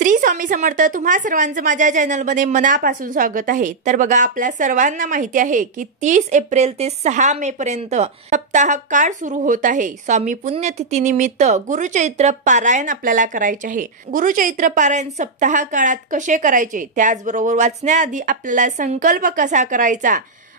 श्री स्वामी समर्थ। तुम्हा सर्वांचं माझ्या चॅनलमध्ये मनापासून स्वागत आहे। तर बघा, आपल्या सर्वांना माहिती आहे की 30 एप्रिल ते 6 मे पर्यंत सप्ताह काळ सुरू होत आहे। स्वामी पुण्यतिथी निमित्त गुरुचरित्र पारायण आपल्याला करायचे आहे। गुरुचरित्र पारायण सप्ताह काळात कसे करायचे, त्याचबरोबर वाचण्याआधी आपल्याला संकल्प कसा करायचा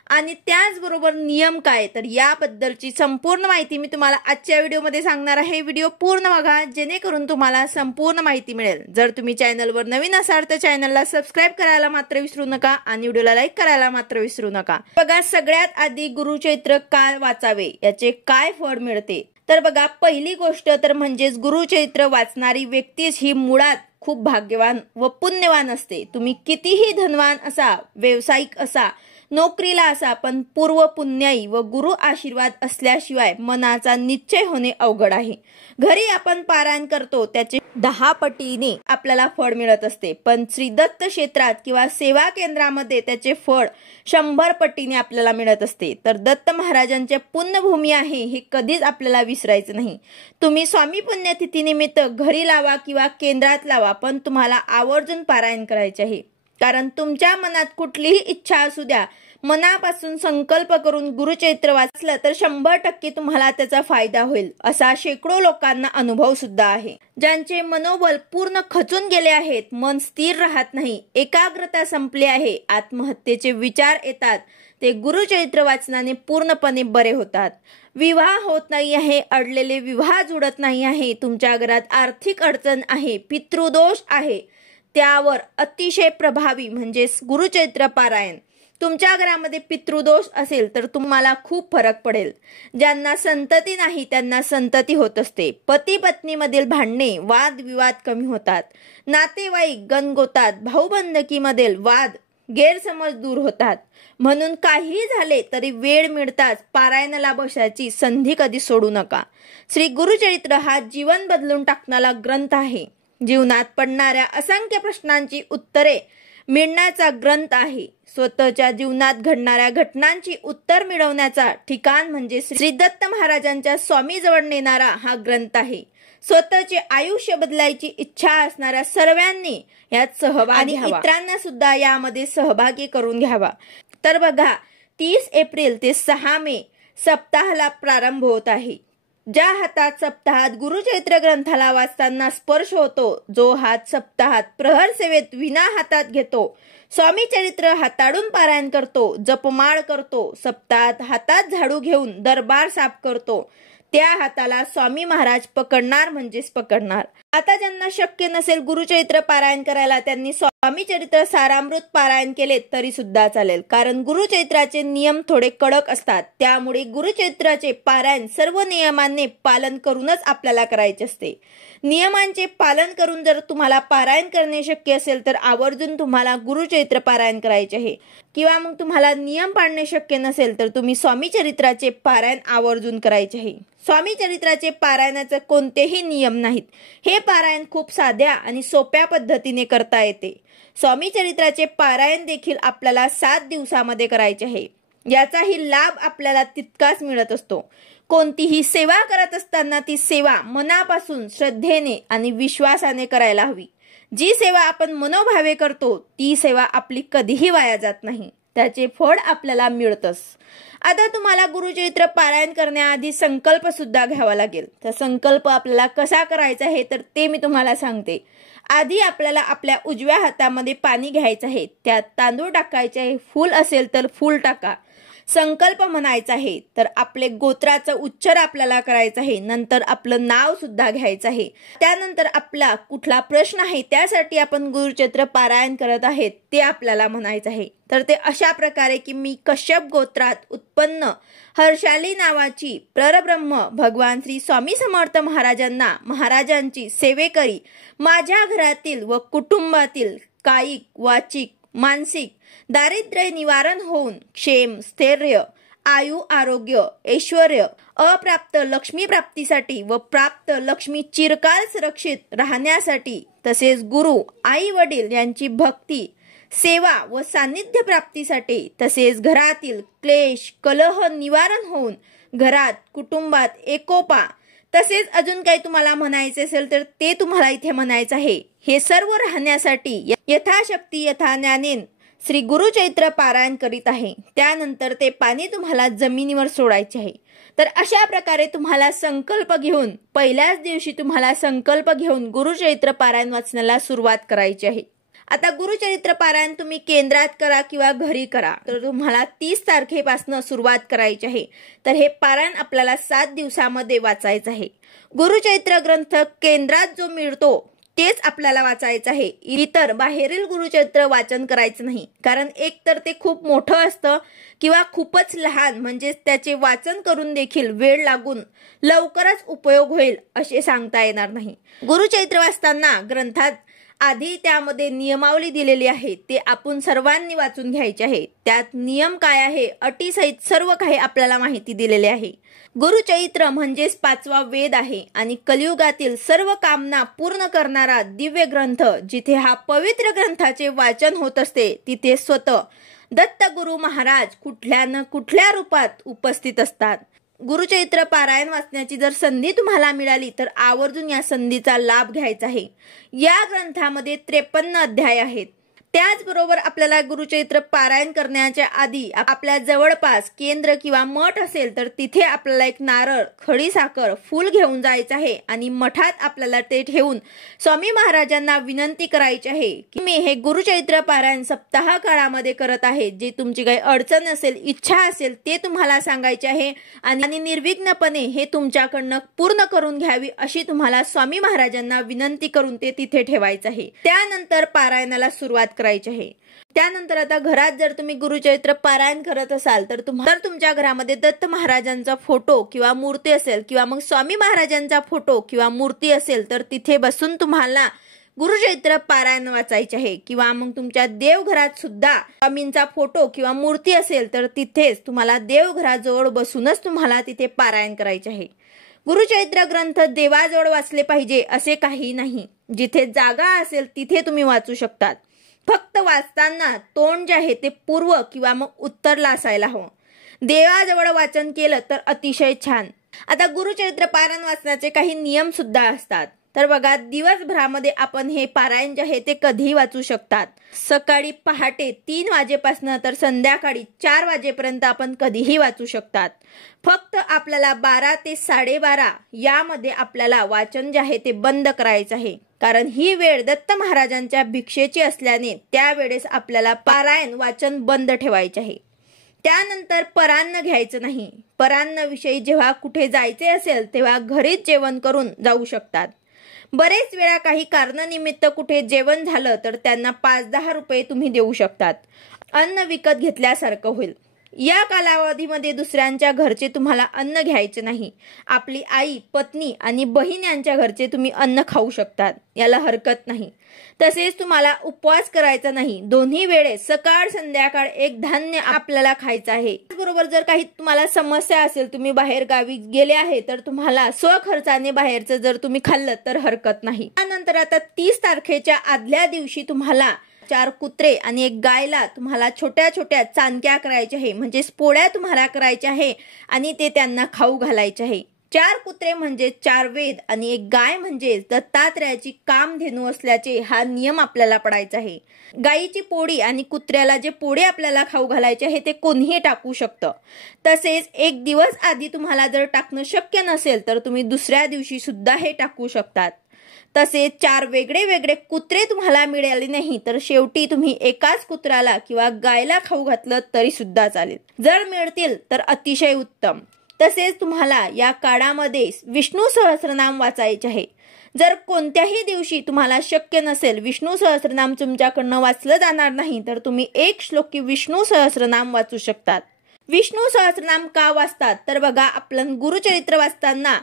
आणि त्याचबरोबर नियम काय, तर याबद्दलची संपूर्ण माहिती मी तुम्हाला आजच्या व्हिडिओमध्ये सांगणार आहे। व्हिडिओ पूर्ण बघा जेणेकरून तुम्हाला संपूर्ण माहिती मिळेल। जर तुम्ही चॅनलवर नवीन असाल तर चॅनलला सबस्क्राइब करायला मात्र विसरू नका आणि व्हिडिओला लाईक करायला मात्र विसरू नका। बघा, सगळ्यात आधी गुरुचरित्र का वाचावे, याचे काय फळ मिळते, तर बघा, पहिली गोष्ट तर म्हणजेच गुरुचरित्र वाचणारी व्यक्तीच ही मुळात खूप भाग्यवान व पुण्यवान असते। तुम्ही कितीही धनवान असा, व्यावसायिक असा, नोकरीला असा, पण पूर्व पुण्याई व गुरु आशीर्वाद असल्याशिवाय मनाचा निश्चय होणे अवघड आहे। घरी आपण पारायण करतो त्याचे 10 पटीने आपल्याला फळ मिळत असते, पण श्री दत्त क्षेत्रात किंवा सेवा केंद्रामध्ये त्याचे फळ 100 पटीने आपल्याला मिळत असते। तर दत्त महाराजांच्या पुण्यभूमी आहे हे कधीच आपल्याला विसरायचं नाही। तुम्ही स्वामी पुण्यतिथी निमित्त घरी लावा किंवा केंद्रात लावा, पण तुम्हाला आवर्जून पारायण करायचे आहे। कारण तुमच्या मनात कुठलीही इच्छा असू द्या, मनापासून संकल्प करून गुरुचरित्र वाचलं तर 100% तुम्हाला त्याचा फायदा होईल, असा शेकडो लोकांना अनुभव सुद्धा आहे। ज्यांचे मनोबल पूर्ण खचून गेले आहेत, मन स्थिर राहत नाही, एकाग्रता संपली आहे, आत्महत्येचे विचार येतात, ते गुरुचरित्र वाचनाने पूर्णपणे बरे होतात। विवाह होत नाही आहे, अडलेले विवाह जुळत नाही आहे, तुमच्या घरात आर्थिक अडचण आहे, पितृदोष आहे, त्यावर अतिशय प्रभावी म्हणजे गुरुचरित्र पारायण। तुमच्या घरामध्ये पितृदोष असेल तर तुम्हाला खूप फरक पडेल। ज्यांना संतती नाही त्यांना संतती होत असते, पती पत्नीमधील भांडणे, वाद विवाद कमी होतात, नातेवाईक गणगोतात, भाऊबंदकीमधील वाद गैरसमज दूर होतात। म्हणून काही झाले तरी वेळ मिळताच पारायणाला बसायची संधी कधी सोडू नका। श्री गुरुचरित्र हा जीवन बदलून टाकणारा ग्रंथ आहे। जीवनात पडणाऱ्या असंख्य प्रश्नांची उत्तरे मिळण्याचा ग्रंथ आहे। स्वतःच्या जीवनात घडणाऱ्या घटनांची उत्तर मिळवण्याचा ठिकाण म्हणजे श्री दत्त महाराजांच्या स्वामी जवळ नेणारा हा ग्रंथ आहे। स्वतःचे आयुष्य बदलायची इच्छा असणाऱ्या सर्वांनी यात सहभागी व्हावा, इतरांना सुद्धा यामध्ये सहभागी करून घ्यावा। तर बघा, 30 एप्रिल ते 6 मे सप्ताहाला प्रारंभ होत आहे। ज्या हातात सप्ताहात गुरुचरित्र ग्रंथाला वाचताना स्पर्श होतो, जो हात सप्ताहात प्रहर सेवेत विना हातात घेतो, स्वामी चरित्र हाताळून पारायण करतो, जपमाळ करतो, सप्ताहात हातात झाडू घेऊन दरबार साफ करतो, त्या हाताला स्वामी महाराज पकडणार म्हणजेच पकडणार। आता ज्यांना शक्य नसेल गुरुचरित्र पारायण करायला, त्यांनी स्वामी चरित्र सारामृत पारायण केले तरी सुद्धा चालेल, कारण गुरुचरित्राचे नियम थोडे कडक असतात। त्यामुळे गुरुचरित्राचे पारायण सर्व नियमांचे पालन करूनच आपल्याला करायचे असते। नियमांचे पालन करून जर तुम्हाला पारायण करणे शक्य असेल तर आवर्जून तुम्हाला गुरुचरित्र पारायण करायचे आहे, किंवा मग तुम्हाला नियम पाळणे शक्य नसेल तर तुम्ही स्वामी चरित्राचे पारायण आवर्जून करायचे आहे। स्वामी चरित्राचे पारायणाचे कोणतेही नियम नाहीत, हे पारायण खूप साध्या आणि सोप्या पद्धतीने करता येते। स्वामी चरित्राचे पारायण देखील आपल्याला 7 दिवसामध्ये करायचे आहे। याचाही लाभ आपल्याला तितकाच मिळत असतो। कोणतीही सेवा करत असताना ती सेवा मनापासून, श्रद्धेने आणि विश्वासाने करायला हवी। जी सेवा आपण मनोभावे करतो ती सेवा आपली कधीही वाया जात नाही, त्याचे फळ आपल्याला मिळतच। आता तुम्हाला गुरुचरित्र पारायण करण्याआधी संकल्प सुद्धा घ्यावा लागेल। तर संकल्प आपल्याला कसा करायचा आहे तर ते मी तुम्हाला सांगते। आधी आपल्याला आपल्या उजव्या हातामध्ये पाणी घ्यायचं आहे, त्यात तांदूळ टाकायचे आहे, फूल असेल तर फूल टाका, संकल्प म्हणायचा आहे। तर आपले गोत्राचा उच्चार आपल्याला करायचा आहे, नंतर आपलं नाव सुद्धा घ्यायचं आहे, त्यानंतर आपला कुठला प्रश्न आहे त्यासाठी आपण गुरुचरित्र पारायण करत आहेत ते आपल्याला म्हणायचं आहे। तर ते अशा प्रकारे की मी कश्यप गोत्रात उत्पन्न हर्षाली नावाची परब्रह्म भगवान श्री स्वामी समर्थ महाराजांना, महाराजांची सेवेकरी, माझ्या घरातील व कुटुंबातील कायिक, वाचिक, मानसिक दारिद्र्य निवारण होऊन क्षेम, स्थैर्य, आयु, आरोग्य, ऐश्वर, अप्राप्त लक्ष्मी प्राप्तीसाठी व प्राप्त लक्ष्मी चिरकाल सुरक्षित राहण्यासाठी, तसेच गुरु, आई वडील यांची भक्ती, सेवा व सानिध्य प्राप्तीसाठी, तसेच घरातील क्लेश, कलह निवारण होऊन घरात, कुटुंबात एकोपा, तसेच अजून काही तुम्हाला म्हणायचे असेल तर ते तुम्हाला इथे म्हणायचं आहे। हे सर्व राहण्यासाठी यथाशक्ती यथाज्ञानेन श्री गुरुचैत्र पारायण करीत आहे। त्यानंतर ते पाणी तुम्हाला जमिनीवर सोडायचे आहे। तर अशा प्रकारे तुम्हाला संकल्प घेऊन पहिल्याच दिवशी तुम्हाला संकल्प घेऊन गुरुचरित्र पारायण वाचनाला सुरुवात करायची आहे। आता गुरुचरित्र पारायण तुम्ही केंद्रात करा किंवा घरी करा, तर तुम्हाला 30 तारखेपासून सुरुवात करायची आहे। तर हे पारायण आपल्याला 7 दिवसामध्ये वाचायचं आहे। गुरुचरित्र ग्रंथ केंद्रात जो मिळतो तेच आपल्याला वाचायचं आहे। इतर बाहेरील गुरुचरित्र वाचन करायचं नाही, कारण एक तर ते खूप मोठं असतं किंवा खूपच लहान, म्हणजे त्याचे वाचन करून देखील वेळ लागून लवकरच उपयोग होईल असे सांगता येणार नाही। गुरुचरित्र वाचताना ग्रंथात आधी त्यामध्ये नियमावली दिलेली आहे, ते आपण सर्वांनी वाचून घ्यायचे आहे। त्यात नियम काय आहे, अटीसहित सर्व काही आपल्याला माहिती दिलेली आहे। गुरुचरित्र म्हणजेच 5वा वेद आहे आणि कलियुगातील सर्व कामना पूर्ण करणारा दिव्य ग्रंथ। जिथे हा पवित्र ग्रंथाचे वाचन होत असते तिथे स्वतः दत्त गुरु महाराज कुठल्या न कुठल्या रूपात उपस्थित असतात। गुरुचरित्र पारायण वाचण्याची जर संधी तुम्हाला मिळाली तर आवर्जून या संधीचा लाभ घ्यायचा आहे। या ग्रंथामध्ये 53 अध्याय आहेत। त्याचबरोबर आपल्याला गुरुचरित्र पारायण करण्याच्या आधी आपल्या जवळपास केंद्र किंवा मठ असेल तर तिथे आपल्याला एक नारळ, खडी साखर, फूल घेऊन जायचं आहे आणि मठात आपल्याला ते ठेवून स्वामी महाराजांना विनंती करायची आहे की मी हे गुरुचरित्र पारायण सप्ताह काळामध्ये करत आहे। जे तुमची काही अडचण असेल, इच्छा असेल ते तुम्हाला सांगायचे आहे आणि निर्विघ्नपणे हे तुमच्याकडनं पूर्ण करून घ्यावी अशी तुम्हाला स्वामी महाराजांना विनंती करून ते तिथे ठेवायचं आहे। त्यानंतर पारायणाला सुरुवात करायची आहे। त्यानंतर आता घरात जर तुम्ही गुरुचरित्र पारायण करत असाल तर तुमच्या घरामध्ये दत्त महाराजांचा फोटो किंवा मूर्ती असेल किंवा मग स्वामी महाराजांचा फोटो किंवा मूर्ती असेल तर तिथे बसून तुम्हाला गुरुचरित्र पारायण वाचायचे आहे। किंवा मग तुमच्या देवघरात सुद्धा स्वामींचा फोटो किंवा मूर्ती असेल तर तिथेच तुम्हाला देवघराजवळ बसूनच तुम्हाला तिथे पारायण करायचे आहे। गुरुचरित्र ग्रंथ देवाजवळ वाचले पाहिजे असे काही नाही, जिथे जागा असेल तिथे तुम्ही वाचू शकतात। फक्त वाचताना तोंड जे आहे ते पूर्व किंवा मग उत्तरला असायला हवं। देवाजवळ वाचन केलं तर अतिशय छान। आता गुरुचरित्र पारायण वाचण्याचे काही नियम सुद्धा असतात। तर बघा, दिवसभरामध्ये आपण हे पारायण जे आहे ते कधीही वाचू शकतात। सकाळी पहाटे 3 वाजेपासून तर संध्याकाळी 4 वाजेपर्यंत आपण कधीही वाचू शकतात। फक्त आपल्याला 12 ते 12:30 यामध्ये आपल्याला वाचन जे आहे ते बंद करायचं आहे, कारण ही वेळ दत्त महाराजांच्या भिक्षेची असल्याने त्यावेळेस आपल्याला पारायण वाचन बंद ठेवायचे आहे। त्यानंतर परान्न घ्यायचं नाही। परान्न विषयी जेव्हा कुठे जायचे असेल तेव्हा घरीच जेवण करून जाऊ शकतात। बरेच वेळा काही कारणानिमित्त कुठे जेवण झालं तर त्यांना 5-10 रुपये तुम्ही देऊ शकतात। अन्न विकत घेतल्यासारखं होईल। या कालावधीमध्ये दुसऱ्यांच्या घरचे तुम्हाला अन्न घ्यायचे नाही। आपली आई, पत्नी आणि बहीण यांच्या घरचे तुम्ही अन्न खाऊ शकतात, याला हरकत नाही। तसेच तुम्हाला उपवास करायचा नाही। दोन्ही वेळेस सकाळ संध्याकाळ एक धान्य आपल्याला खायचं आहे। बरोबर जर काही तुम्हाला समस्या असेल, तुम्ही बाहेर गावी गेले आहे तर तुम्हाला स्वखर्चाने बाहेरचं जर तुम्ही खाल्लं तर हरकत नाही। त्यानंतर आता 30 तारखेच्या आदल्या दिवशी तुम्हाला 4 कुत्रे आणि 1 गायला तुम्हाला छोट्या छोट्या चांदक्या करायच्या आहे, म्हणजे पोळ्या तुम्हाला करायच्या आहे आणि ते त्यांना खाऊ घालायचे आहे। 4 कुत्रे म्हणजे 4 वेद आणि 1 गाय म्हणजे दत्तात्रयाची कामधेनू असल्याचे हा नियम आपल्याला पडायचा आहे। गायीची पोळी आणि कुत्र्याला जे पोळे आपल्याला खाऊ घालायचे आहे ते कोणीही टाकू शकतं। तसेच 1 दिवस आधी तुम्हाला जर टाकणं शक्य नसेल तर तुम्ही दुसऱ्या दिवशी सुद्धा हे टाकू शकतात। तसेच 4 वेगळे वेगळे कुत्रे तुम्हाला मिळाले नाही तर शेवटी तुम्ही एकाच कुत्र्याला किंवा गायला खाऊ घातलं तरी सुद्धा चालेल। जर मिळतील तर अतिशय उत्तम। तसेच तुम्हाला या काळामध्ये विष्णू सहस्त्रनाम वाचायचे आहे। जर कोणत्याही दिवशी तुम्हाला शक्य नसेल, विष्णू सहस्त्रनाम तुमच्याकडनं वाचलं जाणार नाही तर तुम्ही 1 श्लोकी विष्णू सहस्त्रनाम वाचू शकतात। विष्णू सहस्त्रनाम का वाचतात तर बघा, आपण गुरुचरित्र वाचताना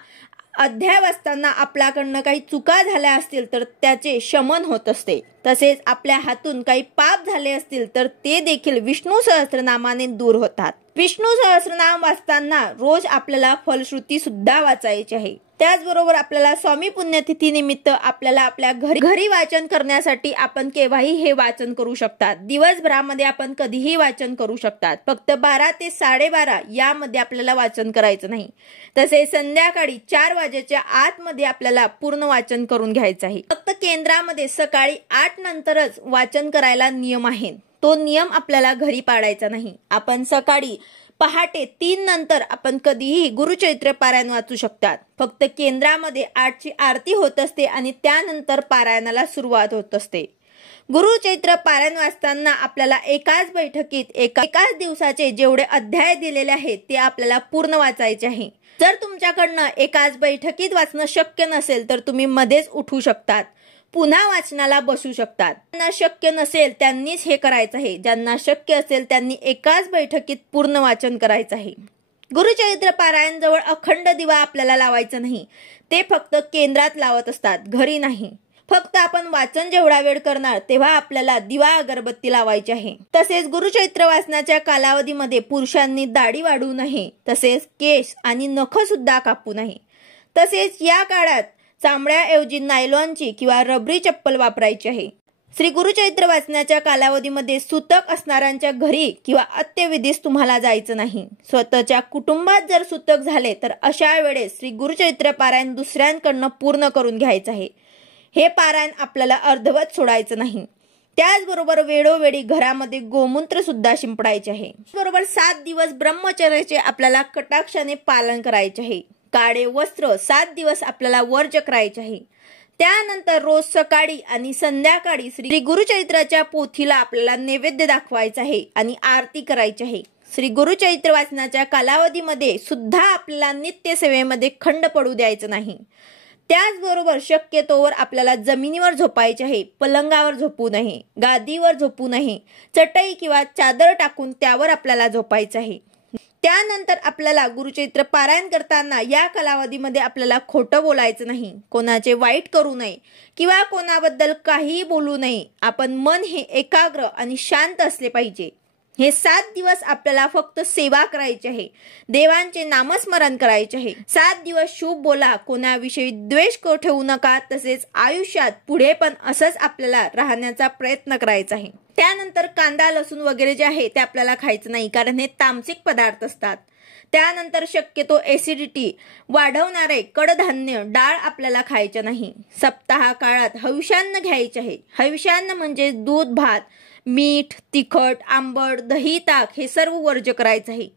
अध्याय वाचताना आपल्याकडनं काही चुका झाल्या असतील तर त्याचे शमन होत असते। तसेच आपल्या हातून काही पाप झाले असतील तर ते देखील विष्णू सहस्त्रनामाने दूर होतात। विष्णू सहस्त्रनाम वाचताना रोज आपल्याला फलश्रुती सुद्धा वाचायची आहे। त्याचबरोबर आपल्याला स्वामी पुण्यतिथी निमित्त आपल्याला आपल्या घरी वाचन करण्यासाठी आपण केव्हाही हे वाचन करू शकतात। दिवसभरामध्ये आपण कधीही वाचन करू शकतात। फक्त 12 ते 12:30 यामध्ये आपल्याला वाचन करायचं नाही। तसेच संध्याकाळी 4 वाजेच्या आतमध्ये आपल्याला पूर्ण वाचन करून घ्यायचं आहे। फक्त केंद्रामध्ये सकाळी 8 नंतरच वाचन करायला नियम आहे। तो नियम आपल्याला घरी पाळायचा नाही। आपण सकाळी पहाटे 3 नंतर आपण कधीही गुरुचरित्र पारायण वाचू शकतात। फक्त केंद्रामध्ये 8ची आरती होत असते आणि त्यानंतर पारायणाला सुरुवात होत असते। गुरुचरित्र पारायण वाचताना आपल्याला एकाच बैठकीत एकाच दिवसाचे जेवढे अध्याय दिलेले आहेत ते आपल्याला पूर्ण वाचायचे आहे। जर तुमच्याकडनं एकाच बैठकीत वाचणं शक्य नसेल तर तुम्ही मध्येच उठू शकतात, पुन्हा वाचनाला बसू शकतात। ज्यांना शक्य नसेल त्यांनीच हे करायचं आहे। ज्यांना शक्य असेल त्यांनी एकाच बैठकीत पूर्ण वाचन करायचं आहे। गुरुचरित्र पारायण जवळ अखंड दिवा आपल्याला लावायचा नाही, ते फक्त केंद्रात लावत असतात, घरी नाही। फक्त आपण वाचन जेवढा वेळ करणार तेव्हा आपल्याला दिवा अगरबत्ती लावायची आहे। तसेच गुरुचरित्र वाचनाच्या कालावधीमध्ये पुरुषांनी दाढी वाढवू नये, तसेच केस आणि नख सुद्धा कापू नये। तसेच या काळात चामड्याऐवजी नायलॉनची किंवा रबरी चप्पल वापरायची आहे। श्री गुरुचरित्र वाचनाच्या कालावधीमध्ये सूतक असणाऱ्यांच्या घरी किंवा अंत्यविधीस तुम्हाला जायचं नाही। स्वतःच्या कुटुंबात जर सूतक झाले तर अशा वेळेस श्री गुरुचरित्र पारायण दुसऱ्यांकडनं पूर्ण करून घ्यायचं आहे। हे पारायण आपल्याला अर्धवट सोडायचं नाही। त्याचबरोबर वेळोवेळी घरामध्ये गोमूत्र सुद्धा शिंपडायचे आहे। बरोबर 7 दिवस ब्रह्मचर्याचे आपल्याला कटाक्षाने पालन करायचे आहे। काळे वस्त्र 7 दिवस आपल्याला वर्ज करायचे आहे। त्यानंतर रोज सकाळी आणि संध्याकाळी श्री गुरुचरित्राच्या पोथीला आपल्याला नैवेद्य दाखवायचा आहे आणि आरती करायची आहे। श्री गुरुचरित्र वाचनाच्या कालावधीमध्ये सुद्धा आपल्याला नित्य सेवेमध्ये खंड पडू द्यायचं नाही। त्याचबरोबर शक्यतोवर आपल्याला जमिनीवर झोपायचे आहे, पलंगावर झोपू नये, गादीवर झोपू नये, चटई किंवा चादर टाकून त्यावर आपल्याला झोपायचं आहे। त्यानंतर आपल्याला गुरुचरित्र पारायण करताना या कालावधीमध्ये आपल्याला खोटं बोलायचं नाही, कोणाचे वाईट करू नये किंवा कोणाबद्दल काहीही बोलू नये। आपण मन हे एकाग्र आणि शांत असले पाहिजे। हे 7 दिवस आपल्याला फक्त सेवा करायची आहे, देवांचे नामस्मरण करायचे आहे। 7 दिवस शुभ बोला, कोणाविषयी द्वेष ठेवू नका। तसेच आयुष्यात पुढे पण असंच आपल्याला राहण्याचा प्रयत्न करायचा आहे। त्यानंतर कांदा लसूण वगैरे जे आहे ते आपल्याला खायचं नाही, कारण हे तामसिक पदार्थ असतात। त्यानंतर शक्यतो ऍसिडिटी वाढवणारे कडधान्य डाळ आपल्याला खायचे नाही। सप्ताह काळात हविष्यान्न घ्यायचे आहे। हविष्यान्न म्हणजे दूध, भात, मीठ, तिखट, आंबट, दही, ताक हे सर्व वर्ज करायचं आहे।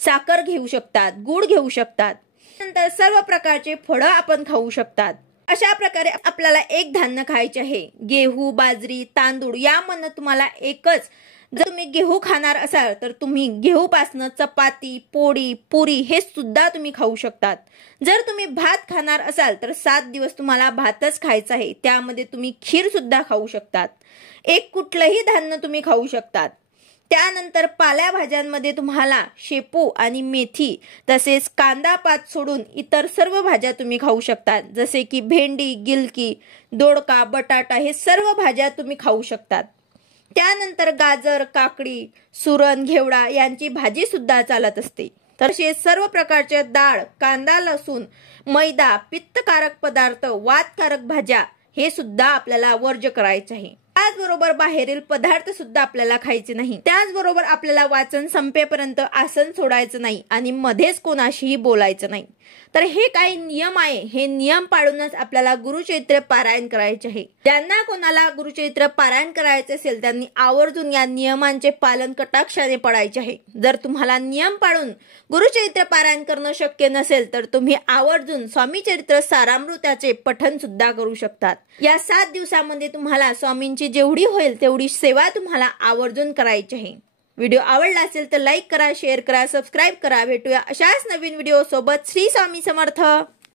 साखर घेऊ शकतात, गुळ घेऊ शकतात। नंतर सर्व प्रकारचे फळं आपण खाऊ शकतात। अशा प्रकारे आपल्याला एक धान्य खायचे आहे। गेहूं, बाजरी, तांदूळ यामधनं तुम्हाला एकच, जर तुम्ही गेहूं खाणार असाल तर तुम्ही गेहूंपासनं चपाती, पोळी, पुरी हे सुद्धा तुम्ही खाऊ शकतात। जर तुम्ही भात खाणार असाल तर 7 दिवस तुम्हाला भातच खायचा आहे। त्यामध्ये तुम्ही खीर सुद्धा खाऊ शकतात। एक कुठलंही धान्य तुम्ही खाऊ शकतात। त्यानंतर पालेभाज्यांमध्ये तुम्हाला शेपू आणि मेथी तसेच कांदा पात सोडून इतर सर्व भाज्या तुम्ही खाऊ शकतात, जसे की भेंडी, गिलकी, दोडका, बटाटा हे सर्व भाज्या तुम्ही खाऊ शकतात। त्यानंतर गाजर, काकडी, सुरण, घेवडा यांची भाजी सुद्धा चालत असते। तसेच सर्व प्रकारचे डाळ, कांदा, लसूण, मैदा, पित्तकारक पदार्थ, वातकारक भाज्या हे सुद्धा आपल्याला वर्ज करायचे आहे। त्याचबरोबर बाहेरील पदार्थ सुद्धा आपल्याला खायचे नाही। त्याचबरोबर आपल्याला वाचन संपेपर्यंत आसन सोडायचं नाही आणि मध्येच कोणाशीही बोलायचं नाही। तर हे काही नियम आहे, हे नियम पाळूनच आपल्याला गुरुचरित्र पारायण करायचे आहे। ज्यांना कोणाला गुरुचरित्र पारायण करायचे असेल त्यांनी आवर्जून या नियमांचे पालन कटाक्षाने पाळायचे आहे। जर तुम्हाला नियम पाळून गुरुचरित्र पारायण करणं शक्य नसेल तर तुम्ही आवर्जून स्वामी चरित्र सारामृताचे पठण सुद्धा करू शकतात। या 7 दिवसामध्ये तुम्हाला स्वामींची जेवढी होईल तेवढी सेवा तुम्हाला आवर्जून करायची आहे। व्हिडिओ आवडला असेल तर लाईक करा, शेअर करा, सबस्क्राईब करा। भेटूया अशाच नवीन व्हिडिओ सोबत। श्री स्वामी समर्थ।